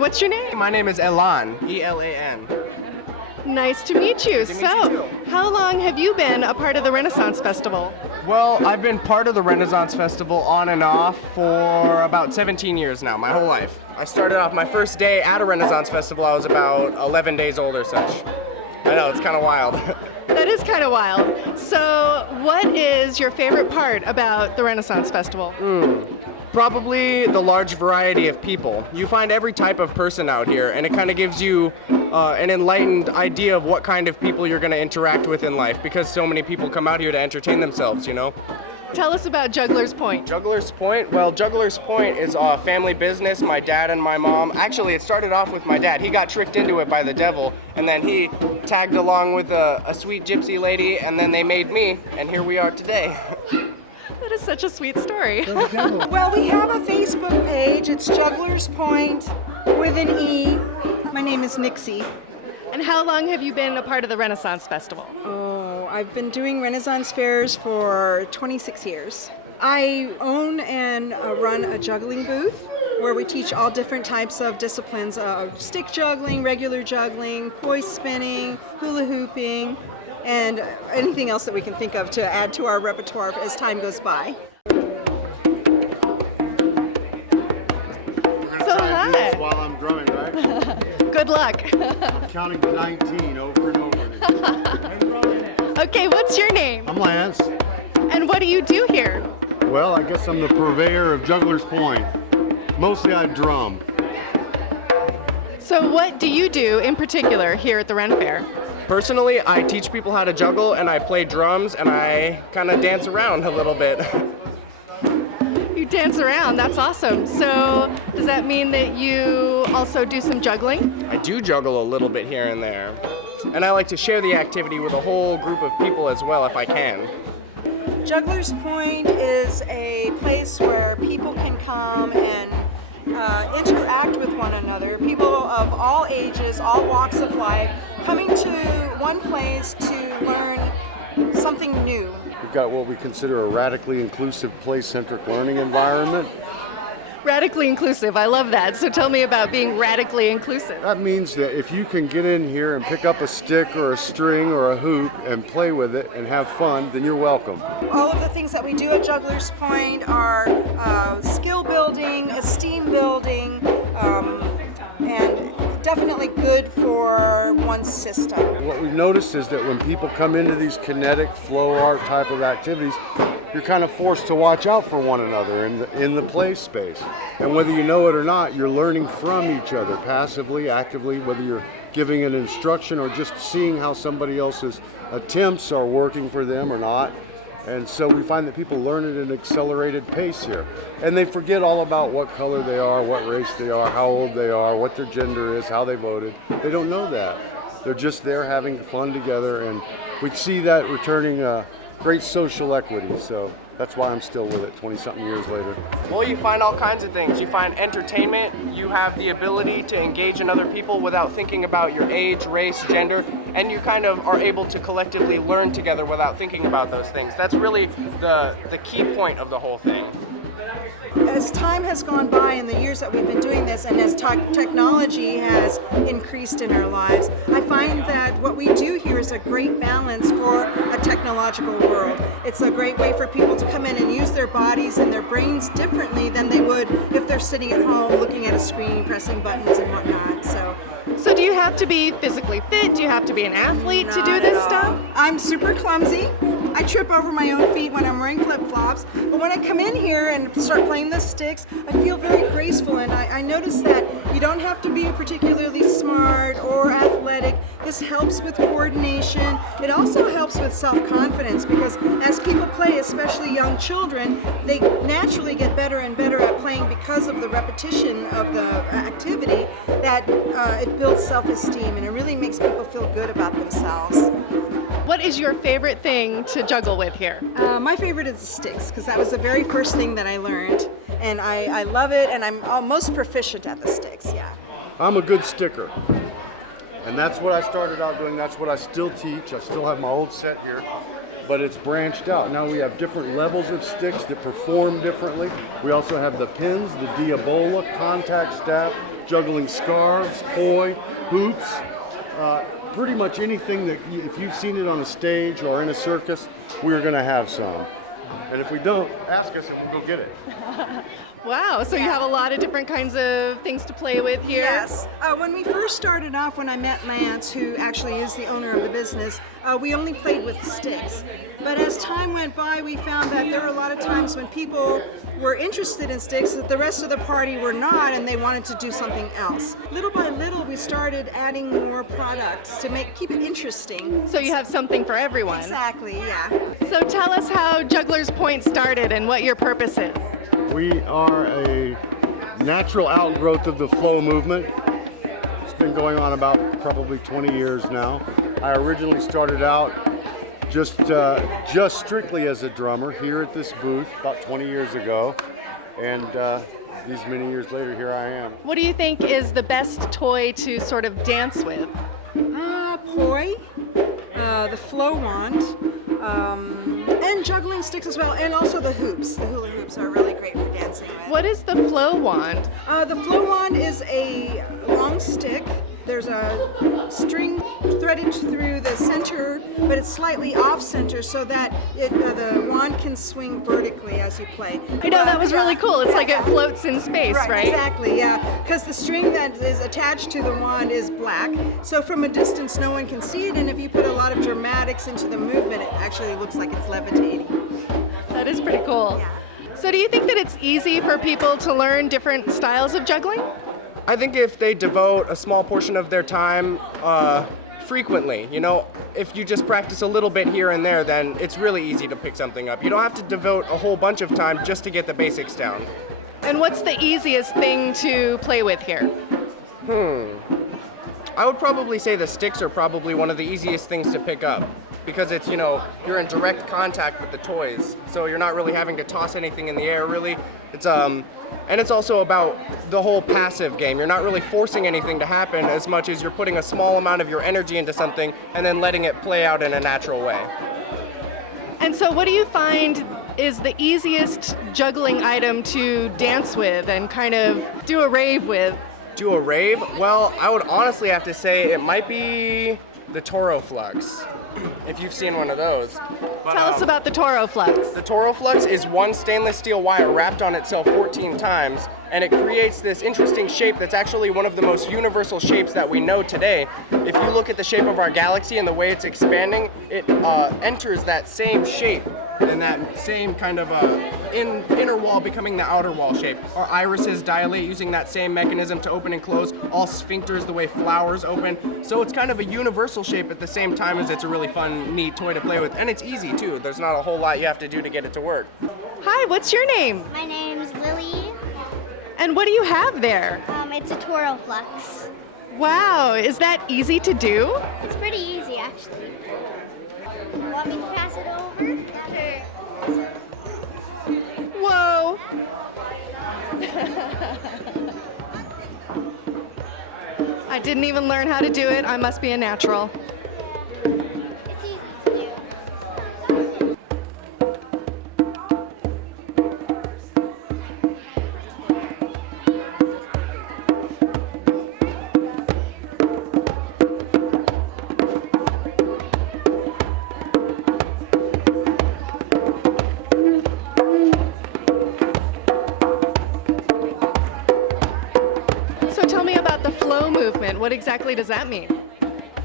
what's your name? My name is Elan, E-L-A-N. Nice to meet you. Nice to meet you too. How long have you been a part of the Renaissance Festival? Well, I've been part of the Renaissance Festival on and off for about 17 years now, my whole life. I started off my first day at a Renaissance Festival, I was about 11 days old or such. I know, it's kind of wild. That is kind of wild. So what is your favorite part about the Renaissance Festival? Probably the large variety of people. You find every type of person out here, and it kind of gives you an enlightened idea of what kind of people you're going to interact with in life, because so many people come out here to entertain themselves, you know? Tell us about Jugglers Pointe. Jugglers Pointe? Well, Jugglers Pointe is a family business. My dad and my mom, actually it started off with my dad. He got tricked into it by the devil, and then he tagged along with a sweet gypsy lady, and then they made me, and here we are today. That is such a sweet story. Well, we have a Facebook page. It's Jugglers Pointe with an E. My name is Nixie. And how long have you been a part of the Renaissance Festival? Oh, I've been doing Renaissance fairs for 26 years. I own and run a juggling booth where we teach all different types of disciplines, stick juggling, regular juggling, hoist spinning, hula hooping, and anything else that we can think of to add to our repertoire as time goes by. So hi. While I'm drumming, right? Good luck. I'm counting to 19 over and over. Okay, what's your name? I'm Lance. And what do you do here? Well, I guess I'm the purveyor of Jugglers Pointe. Mostly I drum. So what do you do in particular here at the Ren Fair? Personally, I teach people how to juggle, and I play drums, and I kind of dance around a little bit. You dance around, that's awesome. So does that mean that you also do some juggling? I do juggle a little bit here and there. And I like to share the activity with a whole group of people as well if I can. Jugglers Pointe is a place where people can come and interact with one another. People of all ages, all walks of life, coming to one place to learn something new. We've got what we consider a radically inclusive play-centric learning environment. Radically inclusive, I love that. So tell me about being radically inclusive. That means that if you can get in here and pick up a stick or a string or a hoop and play with it and have fun, then you're welcome. All of the things that we do at Jugglers Pointe are skill building, esteem building, and definitely good for one's system. What we've noticed is that when people come into these kinetic flow art type of activities, you're kind of forced to watch out for one another in the play space. And whether you know it or not, you're learning from each other, passively, actively, whether you're giving an instruction or just seeing how somebody else's attempts are working for them or not. And so we find that people learn at an accelerated pace here. And they forget all about what color they are, what race they are, how old they are, what their gender is, how they voted. They don't know that. They're just there having fun together, and we see that returning great social equity. So that's why I'm still with it 20-something years later. Well, you find all kinds of things. You find entertainment, you have the ability to engage in other people without thinking about your age, race, gender, and you kind of are able to collectively learn together without thinking about those things. That's really the key point of the whole thing. As time has gone by in the years that we've been doing this, and as technology has increased in our lives, I find that what we do here is a great balance for a technological world. It's a great way for people to come in and use their bodies and their brains differently than they would if they're sitting at home looking at a screen, pressing buttons and whatnot. So do you have to be physically fit? Do you have to be an athlete to do this stuff? I'm super clumsy. I trip over my own feet when I'm wearing flip-flops, but when I come in here and start playing the sticks, I feel very graceful, and I notice that you don't have to be particularly smart or athletic. This helps with coordination. It also helps with self-confidence, because as people play, especially young children, they naturally get better and better at playing because of the repetition of the activity, that it builds self-esteem, and it really makes people feel good about themselves. What is your favorite thing to juggle with here? My favorite is the sticks, because that was the very first thing that I learned, and I love it, and I'm most proficient at the sticks, yeah. I'm a good sticker. And that's what I started out doing. That's what I still teach. I still have my old set here. but it's branched out. Now we have different levels of sticks that perform differently. We also have the pins, the diabola, contact staff, juggling scarves, poi, hoops, pretty much anything that if you've seen it on a stage or in a circus, we're going to have some. And if we don't, ask us and we'll go get it. Wow, so you have a lot of different kinds of things to play with here. Yes. When we first started off, when I met Lance, who actually is the owner of the business, we only played with sticks. But as time went by, we found that there were a lot of times when people were interested in sticks that the rest of the party were not, and they wanted to do something else. Little by little, we started adding more products to keep it interesting. So you have something for everyone. Exactly, yeah. So tell us how Jugglers Pointe started and what your purpose is. We are a natural outgrowth of the flow movement. It's been going on about probably 20 years now. I originally started out just strictly as a drummer here at this booth about 20 years ago, and these many years later, here I am. What do you think is the best toy to sort of dance with? Poi, the flow wand, and juggling sticks as well, and also the hoops. The hula hoops are really great for dancing with. What is the flow wand? The flow wand is a long stick. There's a string threaded through the center, but it's slightly off center so that the wand can swing vertically as you play. You know, that was really cool. It's like it floats in space, right? Exactly, yeah. Because the string that is attached to the wand is black, so from a distance no one can see it, and if you put a lot of dramatics into the movement, it actually looks like it's levitating. That is pretty cool. Yeah. So do you think that it's easy for people to learn different styles of juggling? I think if they devote a small portion of their time frequently, you know, if you just practice a little bit here and there, then it's really easy to pick something up. You don't have to devote a whole bunch of time just to get the basics down. And what's the easiest thing to play with here? I would probably say the sticks are probably one of the easiest things to pick up because it's, you know, you're in direct contact with the toys, so you're not really having to toss anything in the air, really. It's and it's also about the whole passive game. You're not really forcing anything to happen as much as you're putting a small amount of your energy into something and then letting it play out in a natural way. And so what do you find is the easiest juggling item to dance with and kind of do a rave with? Do a rave? Well, I would honestly have to say it might be the Toro Flux, if you've seen one of those. But, Tell us about the Toro Flux. The Toro Flux is one stainless steel wire wrapped on itself 14 times, and it creates this interesting shape that's actually one of the most universal shapes that we know today. If you look at the shape of our galaxy and the way it's expanding, it enters that same shape and that same kind of inner wall becoming the outer wall shape. Our irises dilate using that same mechanism to open and close, all sphincters the way flowers open. So it's kind of a universal shape at the same time as it's a really fun, neat toy to play with. And it's easy too. There's not a whole lot you have to do to get it to work. Hi, what's your name? My name's Lily. And what do you have there? It's a Toro Flux. Wow, is that easy to do? It's pretty easy, actually. Want me to pass it over? Sure. Whoa. I didn't even learn how to do it. I must be a natural. It's easy to do. So tell me about the flow movement. What exactly does that mean?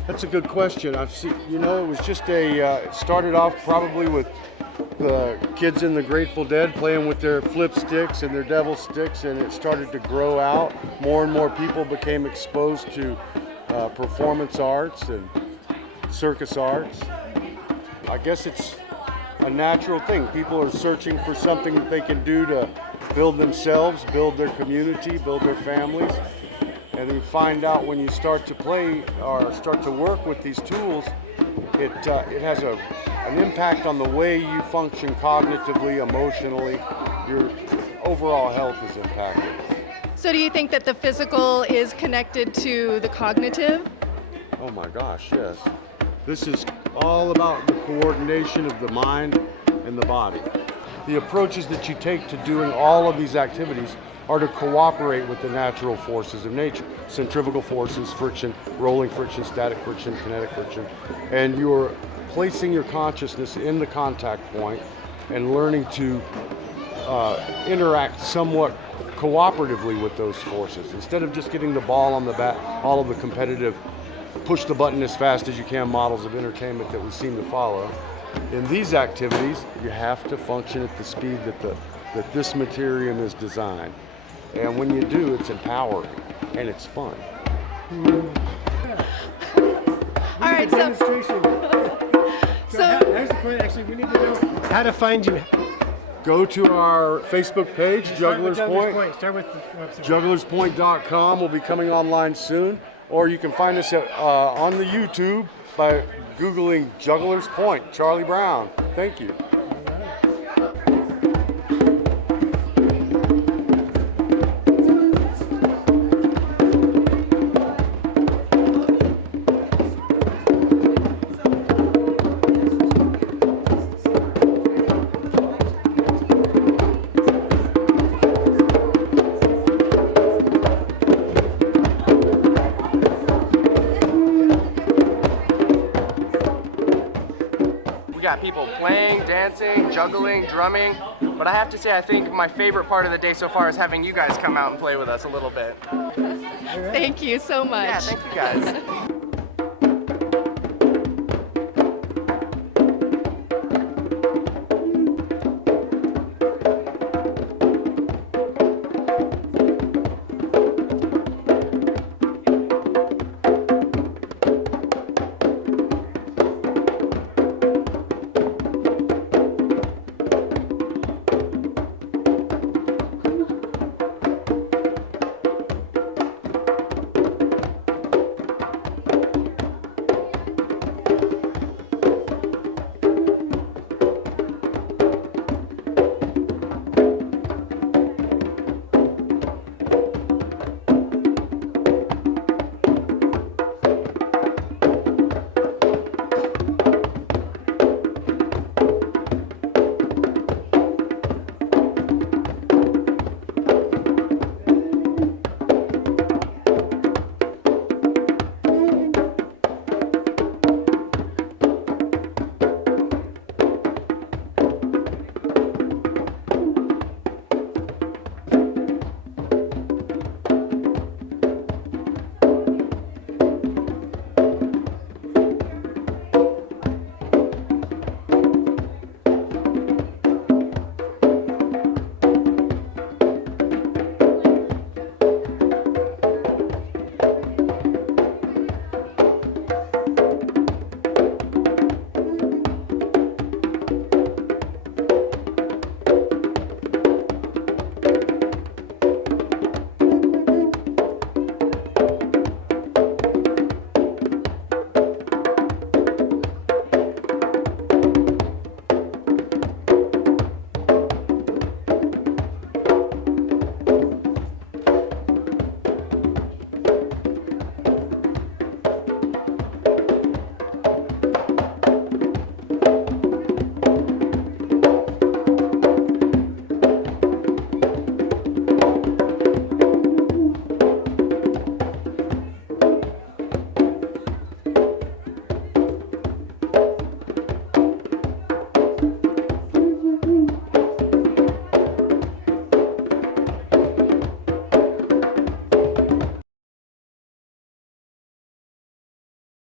That's a good question. I've seen, you know, it was just it started off probably with the kids in the Grateful Dead playing with their flip sticks and their devil sticks, and it started to grow out. More and more people became exposed to performance arts and circus arts. I guess it's a natural thing. People are searching for something that they can do to build themselves, build their community, build their families. And you find out when you start to play or start to work with these tools, it has an impact on the way you function cognitively, emotionally. Your overall health is impacted. So do you think that the physical is connected to the cognitive? Oh my gosh, yes. This is all about the coordination of the mind and the body. The approaches that you take to doing all of these activities are to cooperate with the natural forces of nature. Centrifugal forces, friction, rolling friction, static friction, kinetic friction. And you're placing your consciousness in the contact point and learning to interact somewhat cooperatively with those forces. Instead of just getting the ball on the bat, all of the competitive push the button as fast as you can models of entertainment that we seem to follow. In these activities, you have to function at the speed that this material is designed. And when you do, it's empowering and it's fun. All right, so Demonstration. Here's the point. Actually, we need to know how to find you. Go to our Facebook page, Jugglers Pointe. Start with the website. Jugglerspointe.com will be coming online soon. Or you can find us on the YouTube by Googling Jugglers Pointe, Charley Brown. Thank you. Got people playing, dancing, juggling, drumming, but I have to say I think my favorite part of the day so far is having you guys come out and play with us a little bit. thank you so much. Yeah, thank you guys.